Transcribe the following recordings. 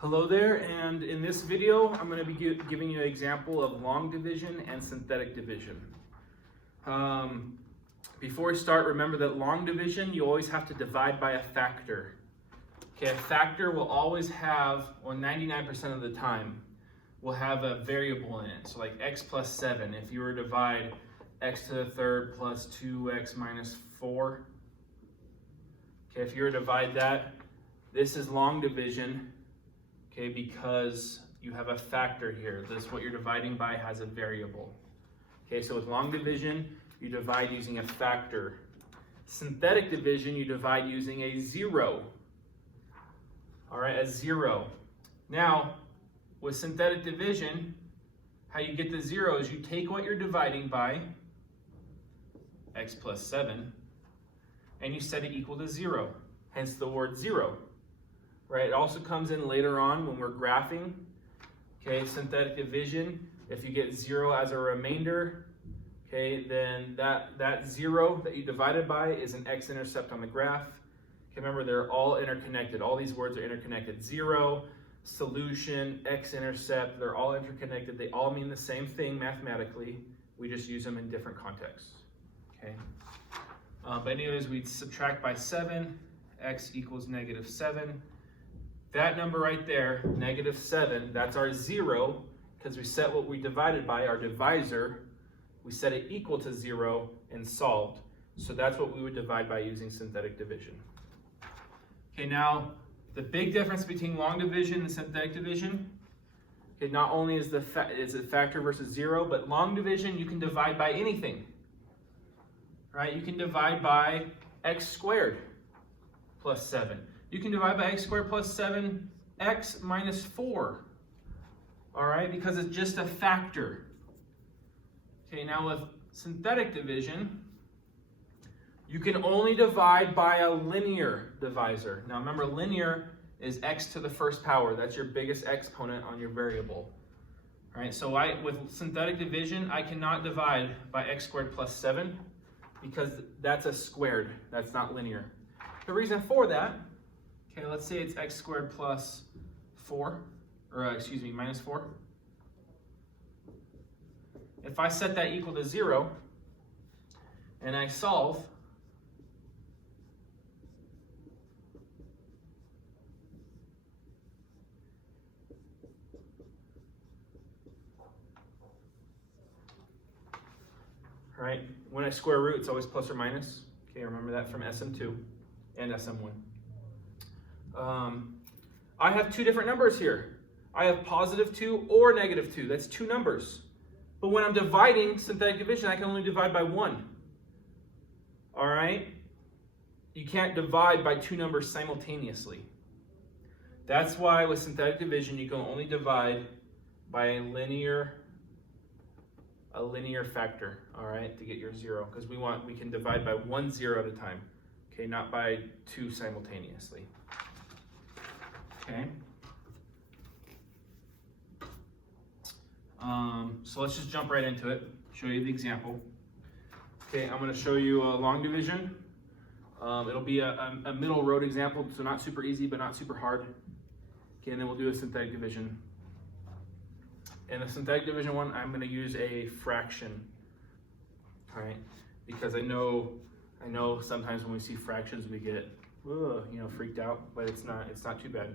Hello there, and in this video I'm going to be giving you an example of long division and synthetic division. Before we start, remember that long division you always have to divide by a factor. Okay, a factor will always have, or 99% of the time, will have a variable in it. So like x plus 7, if you were to divide x to the third plus 2x minus 4. Okay, if you were to divide that, this is long division. Okay, because you have a factor here. This, what you're dividing by, has a variable. Okay, so with long division, you divide using a factor. Synthetic division, you divide using a 0. All right, a 0. Now, with synthetic division, how you get the 0 is you take what you're dividing by, x plus 7, and you set it equal to 0, hence the word 0. Right, it also comes in later on when we're graphing. Okay, synthetic division, if you get 0 as a remainder, okay, then that 0 that you divided by is an x-intercept on the graph. Okay, remember, they're all interconnected. All these words are interconnected. 0, solution, x-intercept, they're all interconnected. They all mean the same thing mathematically. We just use them in different contexts. Okay, but anyways, we'd subtract by 7, x equals negative 7. That number right there, negative 7, that's our 0, because we set what we divided by, our divisor. We set it equal to 0 and solved. So that's what we would divide by using synthetic division. Okay, now the big difference between long division and synthetic division, okay, not only is it factor versus 0, but long division you can divide by anything. Right? You can divide by x squared plus 7. You can divide by x squared plus 7x minus 4. All right, because it's just a factor. Okay, now with synthetic division, you can only divide by a linear divisor. Now remember, linear is x to the first power. That's your biggest exponent on your variable. All right, so with synthetic division, I cannot divide by x squared plus 7 because that's a squared. That's not linear. The reason for that, okay, let's say it's x squared plus 4, or excuse me, minus 4. If I set that equal to 0, and I solve, all right, when I square root, it's always plus or minus. Okay, remember that from SM2 and SM1. I have two different numbers here. I have positive 2 or negative 2. That's two numbers. But when I'm dividing synthetic division, I can only divide by 1. All right? You can't divide by two numbers simultaneously. That's why with synthetic division, you can only divide by a linear factor, all right, to get your 0. Because we can divide by 1 0 at a time. Okay, not by 2 simultaneously. Okay. So let's just jump right into it, show you the example. Okay, I'm going to show you a long division. It'll be a middle road example, so not super easy, but not super hard. Okay, and then we'll do a synthetic division. In the synthetic division one, I'm going to use a fraction, all right? Because I know sometimes when we see fractions, we get, freaked out, but it's not too bad.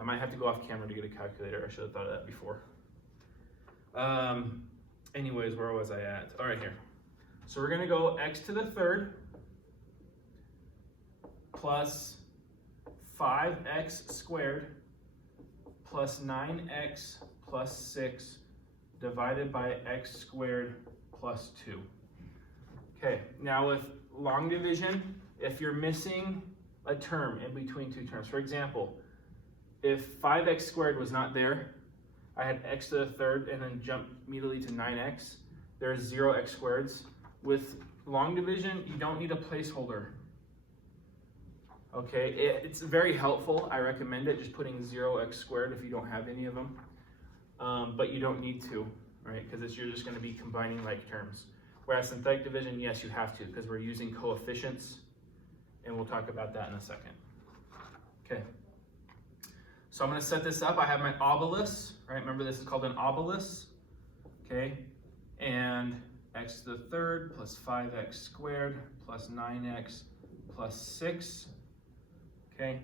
I might have to go off camera to get a calculator. I should have thought of that before. Anyways, where was I at? All right, here. So we're gonna go x to the third plus 5x squared plus 9x plus 6 divided by x squared plus 2. Okay, now with long division, if you're missing a term in between two terms, for example, if 5x squared was not there, I had x to the third and then jumped immediately to 9x. There's 0 x squareds. With long division, you don't need a placeholder. Okay, it's very helpful. I recommend it, just putting 0 x squared if you don't have any of them. But you don't need to, right? Because you're just going to be combining like terms. Whereas synthetic division, yes, you have to, because we're using coefficients, and we'll talk about that in a second. Okay. So I'm going to set this up. I have my obelus, right? Remember, this is called an obelus, okay? And x to the third plus 5x squared plus 9x plus 6, okay?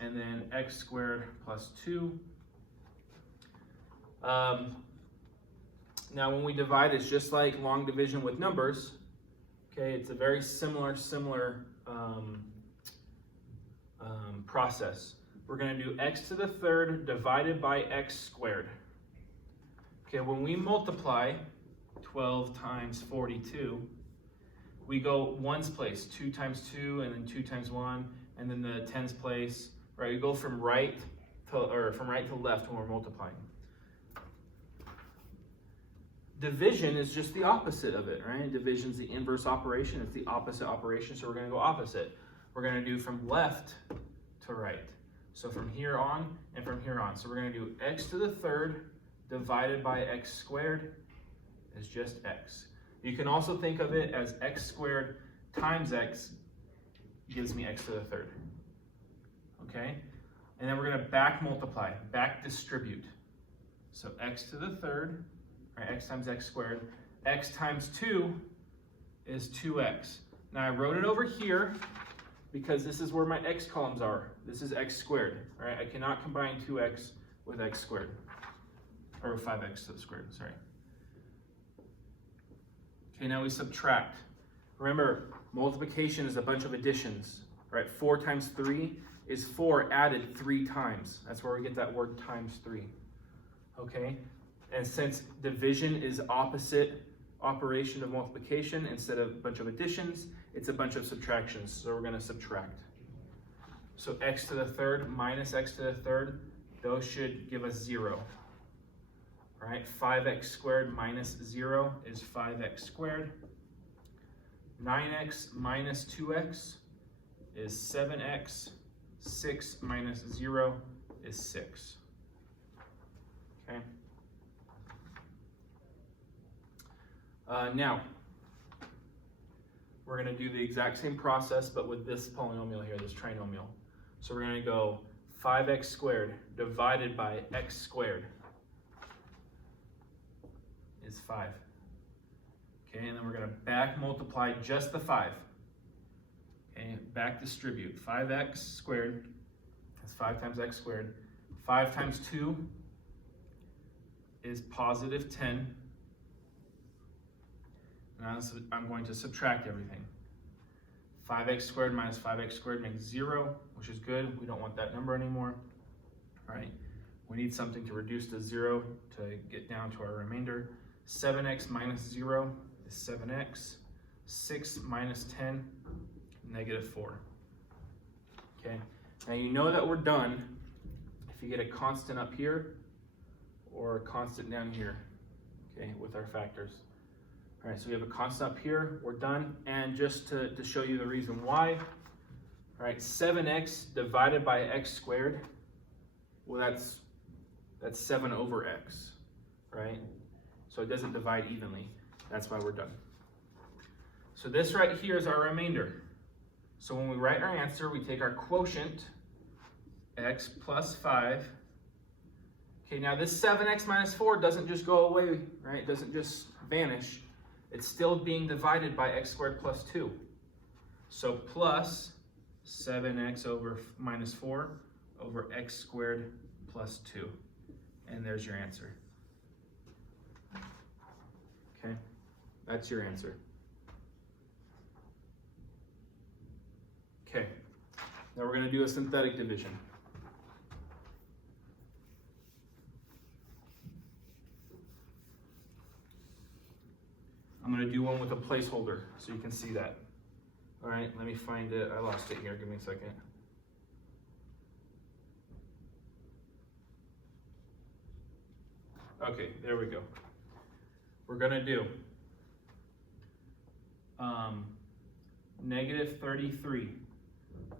And then x squared plus 2. Now when we divide, it's just like long division with numbers, okay? It's a very similar process. We're going to do x to the third divided by x squared. Okay, when we multiply 12 times 42, we go ones place, 2 times 2, and then 2 times 1, and then the tens place, right? We go from right to left when we're multiplying. Division is just the opposite of it, right? Division is the inverse operation. It's the opposite operation, so we're going to go opposite. We're going to do from left to right. So from here on and from here on. So we're going to do x to the third divided by x squared is just x. You can also think of it as x squared times x gives me x to the third. Okay? And then we're going to back multiply, back distribute. So x to the third, right, x times x squared. X times 2 is 2x. Now I wrote it over here because this is where my x columns are. This is x squared, right? I cannot combine 2x with x squared, or 5x to the squared, sorry. Okay, now we subtract. Remember, multiplication is a bunch of additions, right? 4 times 3 is 4 added 3 times. That's where we get that word times 3, okay? And since division is opposite operation of multiplication, instead of a bunch of additions, it's a bunch of subtractions. So we're going to subtract. So x to the third minus x to the third, those should give us 0. Right? 5x squared minus 0 is 5x squared. 9x minus 2x is 7x. 6 minus 0 is 6. Okay? Now, we're going to do the exact same process, but with this polynomial here, this trinomial. So we're going to go 5x squared divided by x squared is 5. Okay, and then we're going to back multiply just the 5. Okay, back distribute. 5x squared is 5 times x squared. 5 times 2 is positive 10. Now I'm going to subtract everything. 5x squared minus 5x squared makes 0, which is good. We don't want that number anymore. All right, we need something to reduce to 0 to get down to our remainder. 7x minus 0 is 7x. 6 minus 10, negative 4. Okay, now you know that we're done if you get a constant up here or a constant down here, okay, with our factors. All right, so we have a constant up here, we're done. And just to show you the reason why, all right, 7x divided by x squared, well, that's 7 over x, right? So it doesn't divide evenly. That's why we're done. So this right here is our remainder. So when we write our answer, we take our quotient, x plus 5. Okay, now this 7x minus 4 doesn't just go away, right? It doesn't just vanish. It's still being divided by x squared plus 2. So plus 7x over minus 4 over x squared plus 2. And there's your answer. Okay, that's your answer. Okay, now we're going to do a synthetic division. I'm going to do one with a placeholder so you can see that. All right, let me find it. I lost it here. Give me a second. Okay, there we go. We're going to do negative 33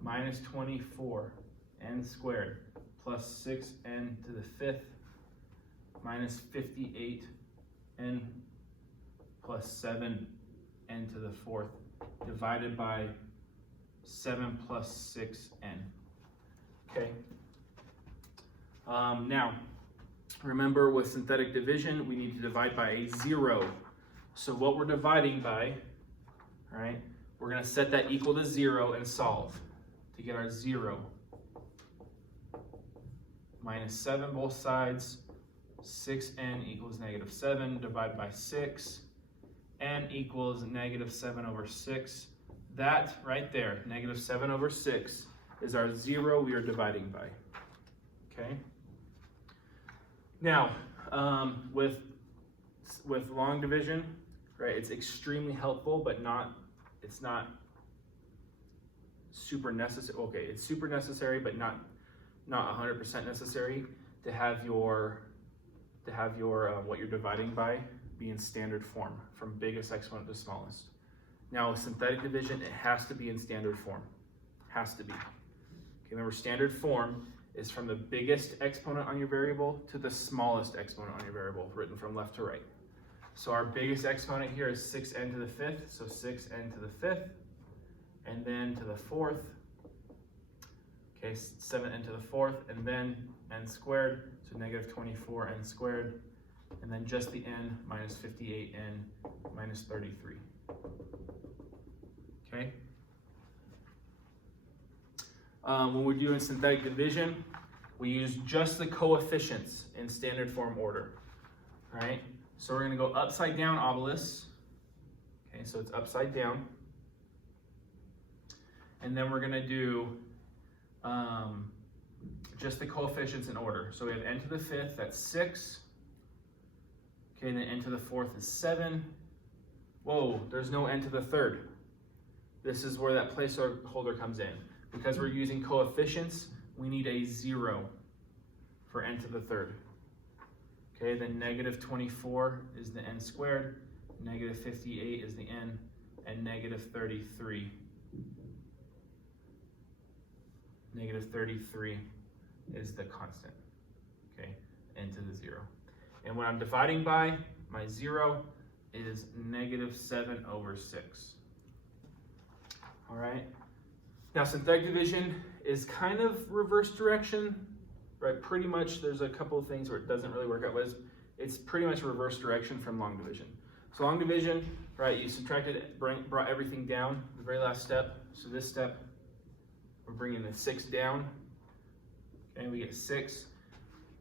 minus 24 n squared plus 6n to the 5th minus 58 n plus 7 n to the 4th divided by 7 plus 6 n. Okay, Now, remember with synthetic division, we need to divide by a 0. So what we're dividing by, right, we're going to set that equal to 0 and solve to get our 0. Minus 7 both sides, 6n equals negative 7, divide by 6, n equals negative 7 over 6. That right there, negative 7 over 6, is our 0 we are dividing by. Okay? Now, with long division, right, it's extremely helpful, but it's not super necessary. Okay, it's super necessary, but not 100% necessary to have your what you're dividing by be in standard form from biggest exponent to smallest. Now with synthetic division, it has to be in standard form. Has to be. Okay, remember, standard form is from the biggest exponent on your variable to the smallest exponent on your variable, written from left to right. So our biggest exponent here is 6n to the 5th, so 6n to the 5th, and then to the 4th, okay, 7n to the 4th, and then n squared, so negative 24n squared, and then just the n minus 58n minus 33. Okay? When we're doing synthetic division, we use just the coefficients in standard form order, right? So we're going to go upside down obelus. Okay, so it's upside down. And then we're going to do just the coefficients in order. So we have n to the 5th, that's 6. Okay, and then n to the 4th is 7. Whoa, there's no n to the 3rd. This is where that placeholder comes in. Because we're using coefficients, we need a 0 for n to the 3rd. Okay, then negative 24 is the n squared, negative 58 is the n, and negative 33. Negative 33 is the constant, okay, n to the 0. And what I'm dividing by, my 0, is negative 7 over 6. All right. Now, synthetic division is kind of reverse direction, right? Pretty much, there's a couple of things where it doesn't really work out, but it's pretty much reverse direction from long division. So long division, right, you subtracted, brought everything down, the very last step. So this step, we're bringing the 6 down, okay, we get 6,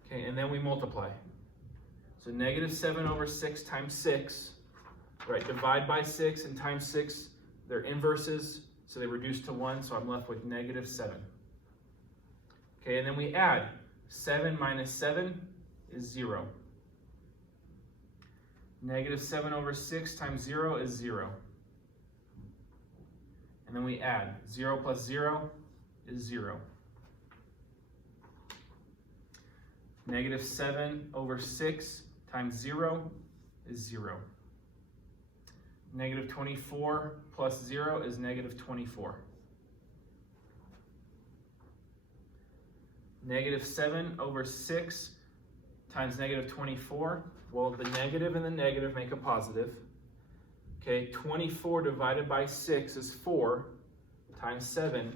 okay, and then we multiply. So negative 7 over 6 times 6, right, divide by 6 and times 6, they're inverses, so they reduce to 1, so I'm left with negative 7. Okay, and then we add. 7 minus 7 is 0. Negative 7 over 6 times 0 is 0. And then we add. 0 plus 0 is 0. Negative 7 over 6 times 0 is 0. Negative 24 plus 0 is negative 24. Negative 7 over 6 times negative 24. Well, the negative and the negative make a positive. Okay, 24 divided by 6 is 4, times 7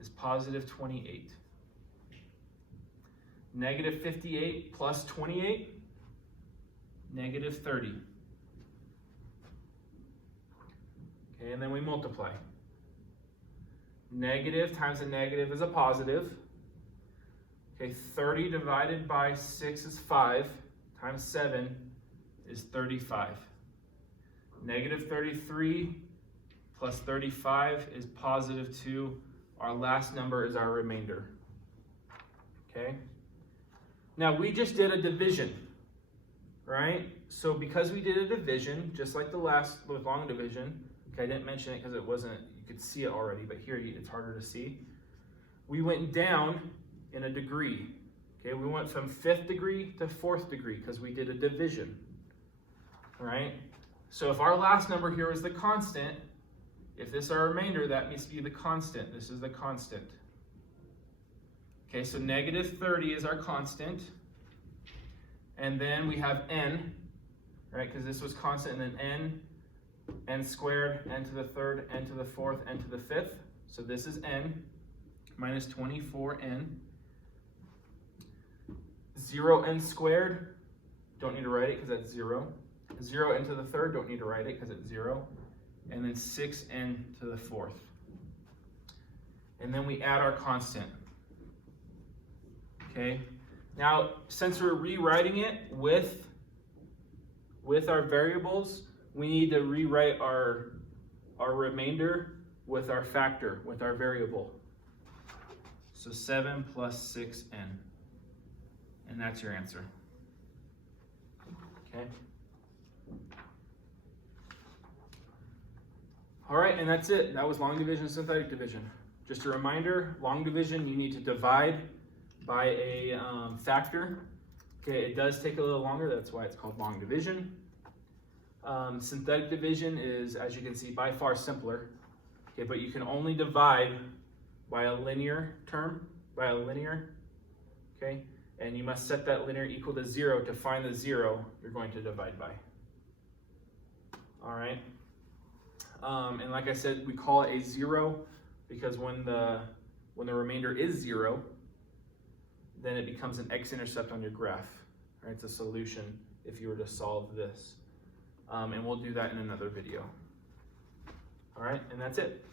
is positive 28. Negative 58 plus 28, negative 30. Okay, and then we multiply. Negative times a negative is a positive. Okay, 30 divided by 6 is 5, times 7 is 35. Negative 33 plus 35 is positive 2. Our last number is our remainder. Okay? Now, we just did a division, right? So because we did a division, just like the last with long division, okay, I didn't mention it because it wasn't, you could see it already, but here it's harder to see. We went down in a degree. Okay, we went from 5th degree to 4th degree because we did a division. All right? So if our last number here is the constant, if this is our remainder, that needs to be the constant. This is the constant. Okay, so negative 30 is our constant. And then we have n, right? Because this was constant, and then n squared, n to the 3rd, n to the 4th, n to the 5th. So this is n minus 24n. 0n squared, don't need to write it because that's 0. 0n to the third, don't need to write it because it's 0. And then 6n to the fourth. And then we add our constant. Okay? Now, since we're rewriting it with our variables, we need to rewrite our remainder with our factor, with our variable. So 7 plus 6n. And that's your answer. Okay? All right, and that's it. That was long division, synthetic division. Just a reminder, long division, you need to divide by a factor. Okay, it does take a little longer. That's why it's called long division. Synthetic division is, as you can see, by far simpler. Okay, but you can only divide by a linear term, by a linear. Okay, and you must set that linear equal to 0 to find the 0 you're going to divide by. All right. And like I said, we call it a 0 because when the remainder is 0, then it becomes an x-intercept on your graph. Right? It's a solution if you were to solve this. And we'll do that in another video. All right, and that's it.